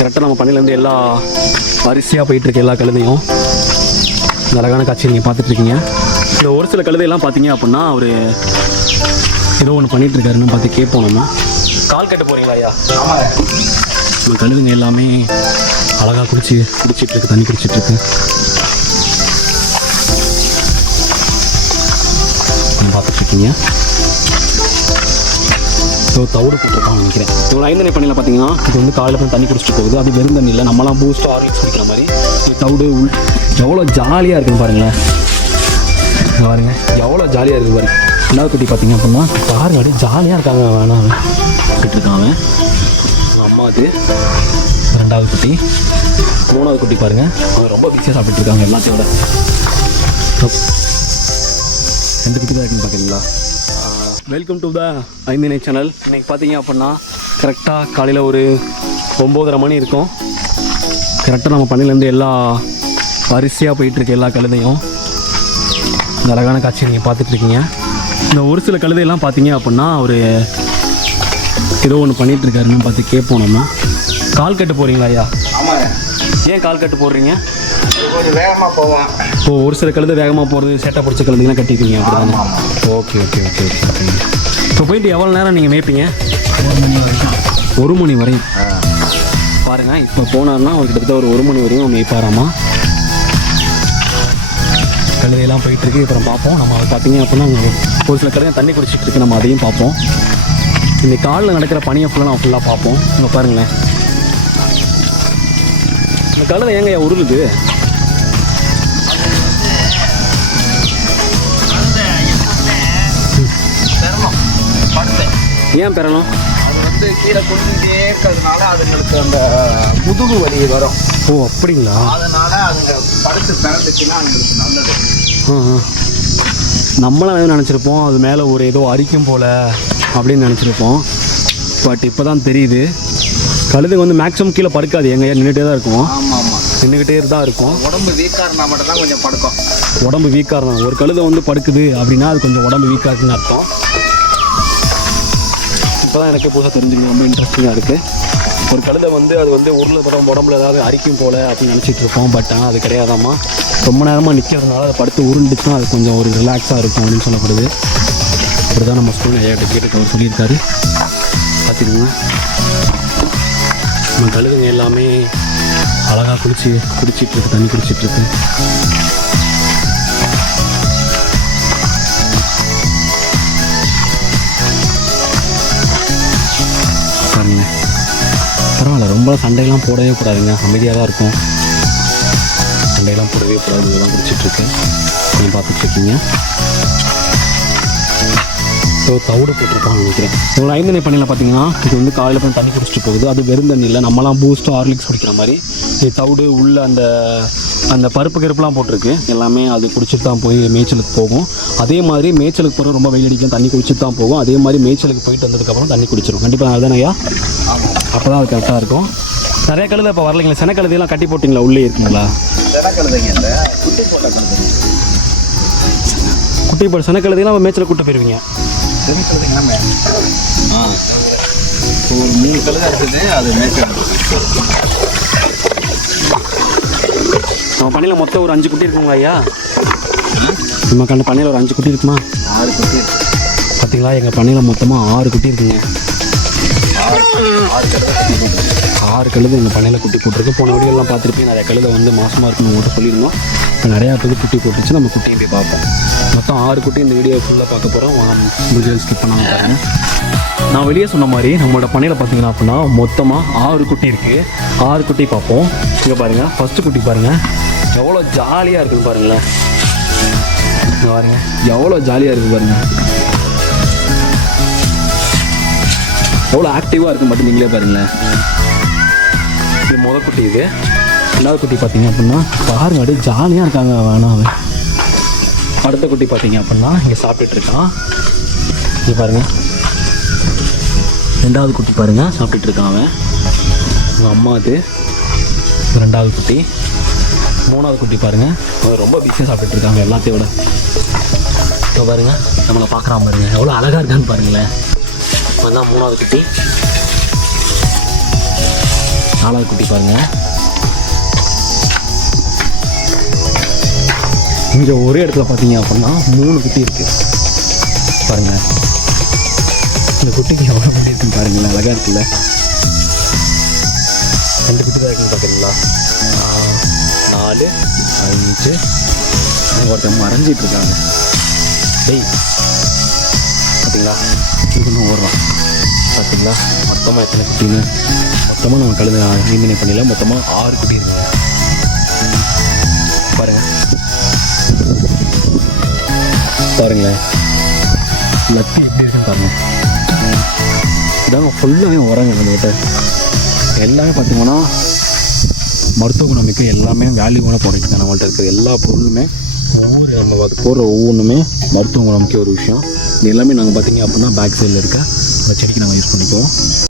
கரெக்டாக நம்ம பண்ணையிலேருந்து எல்லா வரிசையாக போயிட்டுருக்கு எல்லா கழுதையும் இந்த அழகான காட்சியை நீங்கள் பார்த்துட்ருக்கீங்க. இந்த ஒரு சில கழுதையெல்லாம் பார்த்தீங்க அப்படின்னா அவர் ஏதோ ஒன்று பண்ணிகிட்ருக்காருன்னு பார்த்து கேட்போம் நம்ம. கால் கட்ட போகிறீங்களா ஐயா? நம்ம கழுதுங்க எல்லாமே அழகாக குடிச்சு குடிச்சிட்டு இருக்கு தண்ணி குடிச்சிட்டு இருக்கு ஸோ தவிடு போட்டிருக்காங்க நினைக்கிறேன். ஒரு ஐந்தனை பண்ணியில் பார்த்தீங்கன்னா இது வந்து காலையில் போய் தண்ணி குடிச்சிட்டு போகுது. அது வெறும் தண்ணியில் நம்மளாம் பூஸ்ட் ஆர்லிக்ஸ் குடிக்கிற மாதிரி தவிடு உள் எவ்வளோ ஜாலியாக இருக்குன்னு பாருங்களேன். பாருங்கள் எவ்வளோ ஜாலியாக இருக்குது பாருங்க. ரெண்டாவது குட்டி பார்த்தீங்க அப்படின்னா பாருங்க அப்படியே ஜாலியாக இருக்காங்க வேணாம் அவன் அவன். அம்மா அது. ரெண்டாவது குட்டி. மூணாவது குட்டி பாருங்கள் அவன் ரொம்ப பிக்சர் சாப்பிட்டுருக்காங்க எல்லாத்தையும் விட. ரெண்டு குட்டி தான் இருக்குன்னு பார்க்குறீங்களா welcome to the Aindhinai channel இன்றைக்கி பார்த்தீங்க அப்படின்னா கரெக்டாக காலையில் ஒரு ஒம்போதரை மணி இருக்கும். கரெக்டாக நம்ம பண்ணையிலேருந்து எல்லா வரிசையாக போயிட்டுருக்கு எல்லா கழுதையும் இந்த அழகான காட்சியை நீங்கள் பார்த்துட்ருக்கீங்க இந்த ஒரு சில கழுதையெல்லாம் பார்த்தீங்க அப்படின்னா ஒரு ஏதோ ஒன்று பண்ணிகிட்ருக்காருன்னு பார்த்து கேட்போம் நம்ம. கால் கட்டு போகிறீங்களா ஐயா? ஆமாங்க. ஏன் கால் கட்டு போடுறீங்க? கொஞ்சம் வேகமாக போவோம். இப்போ ஒரு சில கழுதை வேகமாக போகிறது சேட்டை பிடிச்ச கழுதைலாம் அப்படி okay okay okay okay okay. இப்போ போயிட்டு எவ்வளோ நேரம் நீங்கள் மேய்ப்பீங்க? ஒரு மணி வரையும். பாருங்க இப்போ போனார்னா அவர் கிட்டத்தட்ட ஒரு ஒரு மணி வரையும் மேய்ப்பாராமா? கழுதையெல்லாம் போயிட்டு இருக்கு அப்புறம் பார்ப்போம். நம்ம அதை பார்த்தீங்க அப்படின்னா ஒரு சில கழுதை தண்ணி குடிச்சிட்டு இருக்கு நம்ம அதையும் பார்ப்போம். இந்த காலில் நடக்கிற பனியை ஃபுல்லாக நம்ம ஃபுல்லாக பார்ப்போம். இங்கே பாருங்களேன். இந்த கழுதை ஏங்க உருளுது? ஏன் பெறணும்? அது வந்து கீழே குடிஞ்சிட்டே இருக்கிறதுனால அதுங்களுக்கு அந்த முதுகு வலி வரும். ஓ அப்படிங்களா? அதனால அதுங்க படுத்து பிறந்துச்சுன்னா அதுங்களுக்கு நல்லது. நம்மளாம் எதுவும் நினச்சிருப்போம் அது மேலே ஒரு ஏதோ அரிக்கும் போல் அப்படின்னு நினச்சிருப்போம். பட் இப்போ தான் தெரியுது. கழுதுங்க வந்து மேக்ஸிமம் கீழே படுக்காது எங்க நின்றுட்டே தான் இருக்கும் ஆமாம். ஆமாம் நின்றுக்கிட்டே தான் இருக்கும். உடம்பு வீக்காக இருந்தால் மட்டும் தான் கொஞ்சம் படுக்கும். உடம்பு வீக்காக ஒரு கழுதை வந்து படுக்குது அப்படின்னா அது கொஞ்சம் உடம்பு வீக்காக இருக்குன்னு அர்த்தம். இப்போ தான் எனக்கு புதுசாக தெரிஞ்சுக்கணும் ரொம்ப இன்ட்ரெஸ்டிங்காக இருக்குது ஒரு கழுதை வந்து அது வந்து உருளை படம் உடம்புல ஏதாவது அரிக்கும் போல அப்படின்னு நினச்சிட்டு இருப்போம். பட் ஆனால் அது கிடையாதாம்மா. ரொம்ப நேரமாக நிற்கிறதுனால அதை படுத்து உருண்டுச்சுன்னா அது கொஞ்சம் ஒரு ரிலாக்ஸாக இருக்கும் அப்படின்னு சொல்லப்படுது. இப்படி தான் நம்ம ஸ்கூல் ஐயாட்ட கேட்டு அவர் சொல்லியிருக்காரு. பார்த்துக்கோங்க நம்ம கழுதுங்க எல்லாமே அழகாக குளிச்சு குடிச்சிட்ருக்கு தண்ணி குடிச்சிட்ருக்கு பெரும்பாலும் சண்டையெல்லாம் போடவே கூடாதுங்க. அமைதியாக தான் இருக்கும். சண்டையெல்லாம் போடவே கூடாது. இதெல்லாம் குடிச்சிட்ருக்கு நீங்கள் பார்த்துட்ருக்கீங்க ஸோ தவிடு போட்டிருப்பாங்க நினைக்கிறேன். ஒரு ஐந்தனை பண்ணியில் பார்த்தீங்கன்னா இது வந்து காலையில் போய் தண்ணி குடிச்சிட்டு போகுது. அது வெறும் தண்ணி இல்லை நம்மலாம் பூஸ்ட் ஹார்லிக்ஸ் குடிக்கிற மாதிரி இது தவிடு உள்ள அந்த அந்த பருப்பு கருப்புலாம் போட்டிருக்கு. எல்லாமே அது குடிச்சிட்டு தான் போய் மேய்ச்சலுக்கு போகும். அதே மாதிரி மேய்ச்சலுக்கு போகிற ரொம்ப வெயில் அடிக்கும். தண்ணி குடிச்சிட்டு தான் போகும். அதே மாதிரி மேய்ச்சலுக்கு போயிட்டு வந்ததுக்கப்புறம் தண்ணி குடிச்சிடும் கண்டிப்பாக அதுதானே ஐயா அப்போ தான் அது கரெக்டாக இருக்கும். நிறைய கழுதை இப்போ வரலைங்களா சென கழுதையெல்லாம் கட்டி போட்டிங்களா உள்ளே இருக்குங்களா? குட்டி இப்போ சென கழுதையெல்லாம் மேய்ச்சலுக்கு கூட்டு போயிருவீங்க. ஆ ஒரு மூணு கழுதை இருக்குது அது மேய்ச்சல் நம்ம பண்ணையில் மொத்தம் ஒரு அஞ்சு குட்டி இருக்குங்களா ஐயா? நம்ம கண்ட பண்ணையில் ஒரு அஞ்சு குட்டி இருக்குமா? ஆறு குட்டி பார்த்தீங்களா எங்கள் பண்ணையில் மொத்தமாக ஆறு குட்டி இருக்குங்க. ஆறு கழுது எங்கள் பண்ணையில் குட்டி போட்டிருக்கு. போன வீடியோலாம் பார்த்துருப்பேன் நிறைய கழுதை வந்து மாசமாக இருக்குன்னு உங்கள்கிட்ட சொல்லியிருந்தோம். இப்போ நிறையா கழுது குட்டி போட்டுச்சு நம்ம குட்டியும் போய் பார்ப்போம். மொத்தம் ஆறு குட்டி இந்த வீடியோ ஃபுல்லாக பார்க்க போகிறோம் முடிஞ்சது ஸ்கிப் பண்ணாமல் பாருங்கள் நான் வெளியே சொன்ன மாதிரி நம்மளோட பண்ணையில் பார்த்தீங்கன்னா அப்படின்னா மொத்தமாக ஆறு குட்டி இருக்குது ஆறு குட்டி பார்ப்போம். இங்கே பாருங்கள் ஃபஸ்ட்டு குட்டி பாருங்கள் எவ்வளோ ஜாலியாக இருக்குன்னு பாருங்களேன். பாருங்கள் எவ்வளோ ஜாலியாக இருக்குது பாருங்கள் எவ்வளோ ஆக்டிவாக இருக்கு மட்டும் நீங்களே பாருங்களேன். இது முத குட்டி இது. ரெண்டாவது குட்டி பார்த்தீங்க அப்படின்னா பாருங்க அப்படியே ஜாலியாக இருக்காங்க வேணாம் அவன். அடுத்த குட்டி பார்த்தீங்க அப்படின்னா இங்கே சாப்பிட்டுட்டு இருக்கான். இங்கே பாருங்க. ரெண்டாவது குட்டி பாருங்க சாப்பிட்டுட்டு இருக்கான் அவன். உங்கள் அம்மா அது இது. ரெண்டாவது குட்டி. மூணாவது குட்டி பாருங்க. ரொம்ப பிஸியாக சாப்பிட்டுட்டு இருக்காங்க எல்லாத்தையும் விட. இப்போ பாருங்க நம்மளை பார்க்குறான் பாருங்க. எவ்வளோ அழகாக இருக்கான்னு பாருங்களேன். அதுதான் மூணாவது குட்டி. நாலாவது குட்டி பாருங்க. இங்கே ஒரே இடத்துல பார்த்தீங்க அப்படின்னா மூணு குட்டி இருக்கு. பாருங்க. இந்த குட்டிக்கு எவ்வளோ குட்டி இருக்குன்னு பாருங்களேன் அழகாக இருக்குல்ல. ரெண்டு குட்டி தான் இருக்குன்னு பார்க்குறீங்களா நாலு அஞ்சு. ஒருத்தன் மறைஞ்சிட்டு இருக்காங்க. டெய் இதுன்னு ஓடுறான். பார்த்தீங்களா மொத்தமாக எத்தனை குட்டின்னு மொத்தமாக நம்ம கழுத நீந்தினை பண்ணிடல மொத்தமாக ஆறு குட்டி இருக்குங்க. பாருங்க. பாருங்களேன். லத்தி எப்படி இருக்கு பாருங்க. இதாங்க ஃபுல்லாகவே உரங்க நம்மகிட்ட. எல்லாமே பார்த்தீங்கன்னா மருத்துவ குணமிக்க எல்லாமே வேல்யூவான ப்ராடக்ட் தான் நம்மள்ட்ட இருக்கிற எல்லா பொருளுமே. நம்ம போடுற ஒவ்வொன்றுமே மருத்துவ குணமிக்க ஒரு விஷயம். இது எல்லாமே நாங்கள் பார்த்தீங்க அப்படின்னா பேக் சைடில் இருக்க அந்த செடிக்கு நாங்கள் யூஸ் பண்ணிக்குவோம்.